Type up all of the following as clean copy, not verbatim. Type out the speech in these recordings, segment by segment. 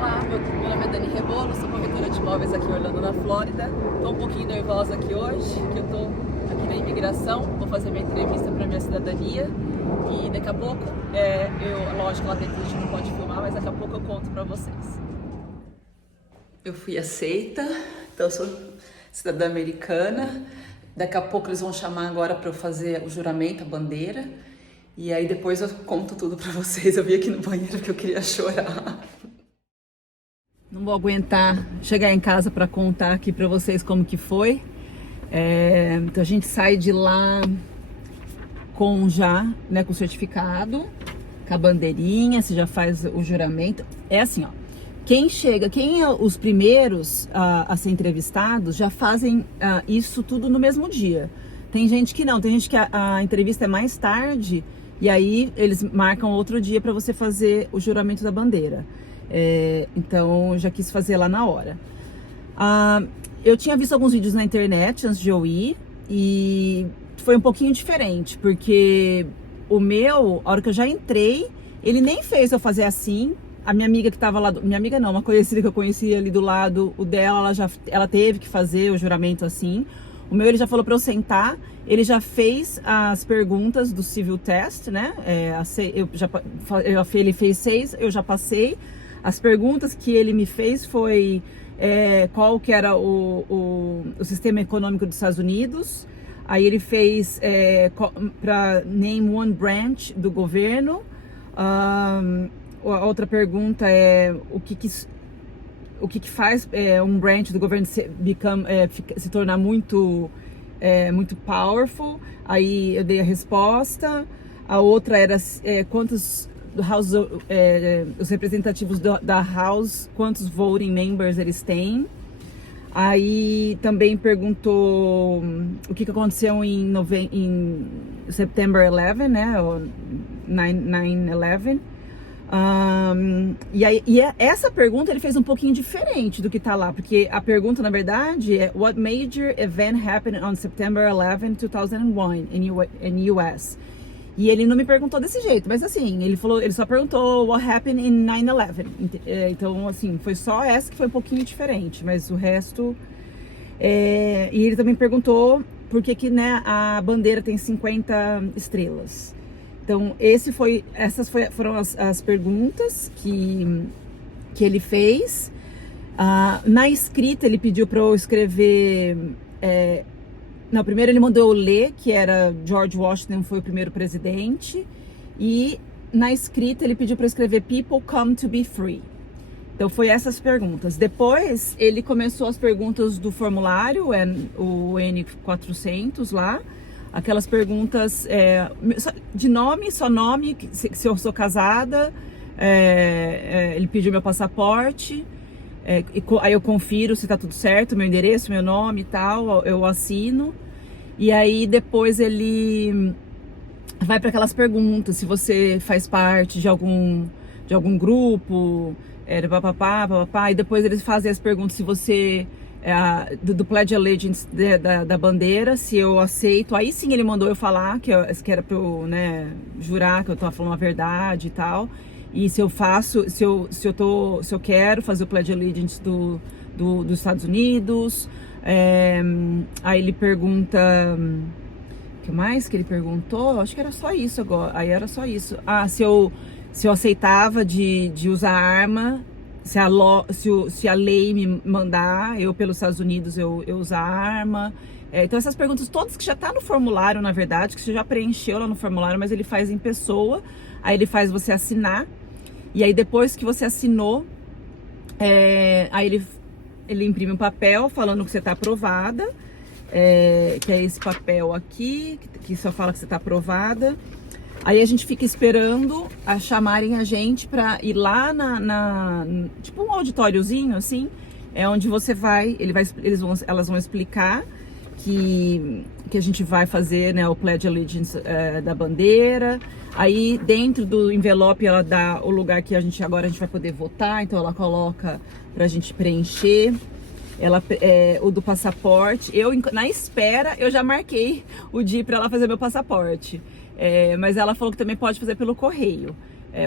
Olá, meu nome é Dani Rebolo, sou corretora de imóveis aqui em Orlando, na Flórida. Estou um pouquinho nervosa aqui hoje, que eu estou aqui na imigração, vou fazer minha entrevista para minha cidadania e daqui a pouco, lógico, lá dentro a gente não pode filmar, mas daqui a pouco eu conto para vocês. Eu fui aceita, então eu sou cidadã americana. Daqui a pouco eles vão chamar agora para eu fazer o juramento, a bandeira. E aí depois eu conto tudo pra vocês. Eu vim aqui no banheiro porque eu queria chorar. Não vou aguentar chegar em casa pra contar aqui pra vocês como que foi. Então a gente sai de lá com com o certificado, com a bandeirinha, você já faz o juramento. É assim, ó. Os primeiros a ser entrevistados já fazem isso tudo no mesmo dia. Tem gente que não, tem gente que a entrevista é mais tarde. E aí eles marcam outro dia para você fazer o juramento da bandeira. Então eu já quis fazer lá na hora. Eu tinha visto alguns vídeos na internet antes de eu ir e foi um pouquinho diferente, porque a hora que eu já entrei, ele nem fez eu fazer assim. A minha amiga que estava lá, minha amiga não, uma conhecida que eu conhecia ali do lado, o dela, ela teve que fazer o juramento assim. O meu ele já falou para eu sentar, ele já fez as perguntas do civil test, né? Ele fez 6, eu já passei. As perguntas que ele me fez foi qual que era o sistema econômico dos Estados Unidos. Aí ele fez para name one branch do governo. A outra pergunta é o que faz um branch do governo se tornar muito powerful. Aí eu dei a resposta. A outra era quantos os representativos da House, quantos voting members eles têm. Aí também perguntou o que aconteceu em September 11, né? 9/11. Essa pergunta ele fez um pouquinho diferente do que tá lá, porque a pergunta na verdade é What major event happened on September 11, 2001 in US? E ele não me perguntou desse jeito, mas assim, ele só perguntou What happened in 9/11? Então assim, foi só essa que foi um pouquinho diferente, mas o resto... E ele também perguntou por que né, a bandeira tem 50 estrelas. Então, essas foram as perguntas que ele fez. Na escrita, ele pediu para eu escrever... Não, primeiro ele mandou eu ler, que era George Washington foi o primeiro presidente. E na escrita, ele pediu para eu escrever People come to be free. Então, foi essas perguntas. Depois, ele começou as perguntas do formulário, o N400 lá. Aquelas perguntas de nome, só nome, se eu sou casada, ele pediu meu passaporte, aí eu confiro se tá tudo certo, meu endereço, meu nome e tal, eu assino. E aí depois ele vai para aquelas perguntas, se você faz parte de algum grupo, papapá, e depois eles fazem as perguntas se você... do Pledge Allegiance da bandeira, se eu aceito. Aí sim ele mandou eu falar que era pra eu jurar que eu tava falando a verdade e tal. E se eu faço, se eu quero fazer o Pledge Allegiance dos Estados Unidos. Aí ele pergunta... O que mais que ele perguntou? Acho que era só isso agora. Aí era só isso. Se eu aceitava de usar arma, se a lei me mandar, eu pelos Estados Unidos eu usar arma. Então essas perguntas todas que já tá no formulário, na verdade, que você já preencheu lá no formulário, mas ele faz em pessoa. Aí ele faz você assinar. E aí depois que você assinou, aí ele imprime um papel falando que você tá aprovada. Que é esse papel aqui, que só fala que você tá aprovada. Aí a gente fica esperando a chamarem a gente pra ir lá tipo um auditóriozinho assim, onde você vai, elas vão explicar que a gente vai fazer, né, o Pledge Allegiance da bandeira. Aí dentro do envelope ela dá o lugar que agora a gente vai poder votar, então ela coloca pra gente preencher. O do passaporte, na espera eu já marquei o dia para ela fazer meu passaporte. Mas ela falou que também pode fazer pelo correio.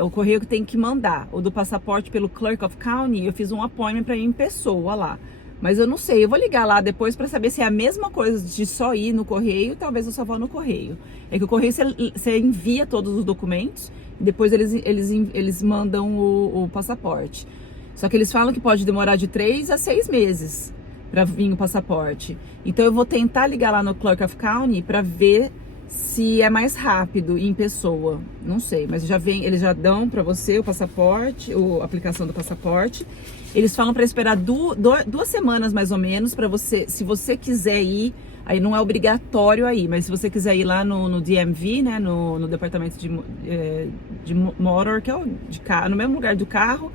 o correio que tem que mandar. O do passaporte pelo Clerk of County, eu fiz um appointment para ir em pessoa lá. Mas eu não sei, eu vou ligar lá depois para saber se é a mesma coisa de só ir no correio, talvez eu só vá no correio. É que o correio você envia todos os documentos, e depois eles mandam o passaporte. Só que eles falam que pode demorar de 3 a 6 meses para vir o passaporte. Então eu vou tentar ligar lá no Clerk of County para ver se é mais rápido em pessoa. Não sei, mas eles já dão para você o passaporte, a aplicação do passaporte. Eles falam para esperar 2 semanas mais ou menos para você, se você quiser ir. Aí não é obrigatório aí, mas se você quiser ir lá no DMV, né, no departamento de motor, que é de carro, no mesmo lugar do carro,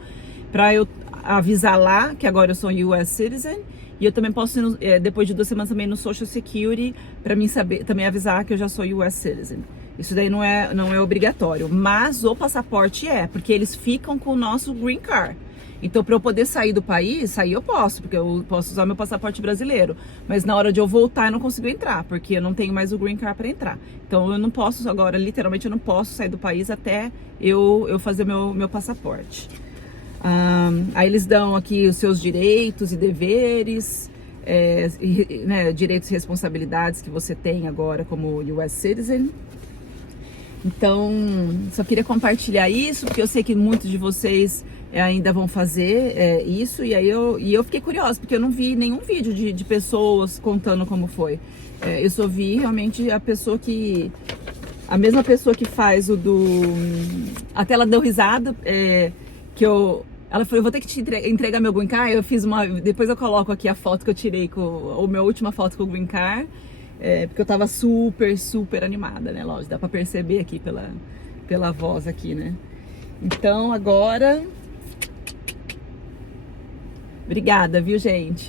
para eu avisar lá que agora eu sou US citizen. E eu também posso ir, depois de 2 semanas também no Social Security, para mim saber, também avisar que eu já sou US citizen. Isso daí não é obrigatório, mas o passaporte porque eles ficam com o nosso green card. Então, para eu poder sair do país, sair eu posso, porque eu posso usar meu passaporte brasileiro. Mas na hora de eu voltar, eu não consigo entrar, porque eu não tenho mais o green card para entrar. Então, eu não posso agora, literalmente, eu não posso sair do país até eu fazer meu passaporte. Aí eles dão aqui os seus direitos e deveres, né, direitos e responsabilidades que você tem agora como US citizen. Então, só queria compartilhar isso, porque eu sei que muitos de vocês ainda vão fazer isso, e aí eu fiquei curiosa, porque eu não vi nenhum vídeo de pessoas contando como foi. Eu só vi realmente a mesma pessoa que faz até ela deu risada, ela falou, eu vou ter que te entregar meu green card. Eu fiz depois eu coloco aqui a foto que eu tirei, a minha última foto com o green card, porque eu tava super animada, né, lógico, dá pra perceber aqui pela voz aqui, né. Então agora, obrigada, viu, gente?